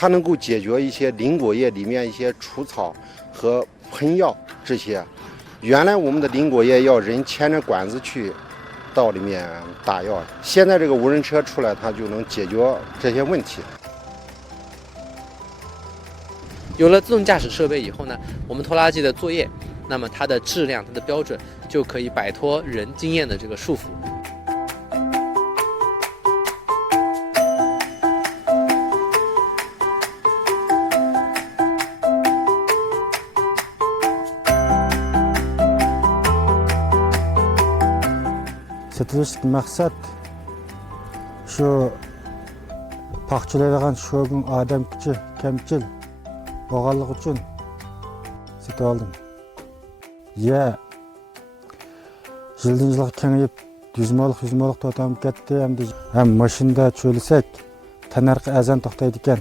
它能够解决一些林果叶里面一些除草和喷药这些。原来我们的林果叶要人牵着管子去到里面打药，现在这个无人车出来，它就能解决这些问题。有了自动驾驶设备以后呢，我们拖拉机的作业，那么它的质量、它的标准就可以摆脱人经验的这个束缚。Strategic maqsad shu paxchilaydigan sho'gun odam kuchi kamchil bo'lganligi uchun sotib oldim. Yildan yilga kengayib yuzmalik to'tamib ketdi. Ham mashinada cho'lisak tanarqi azan to'xtaydi ekan.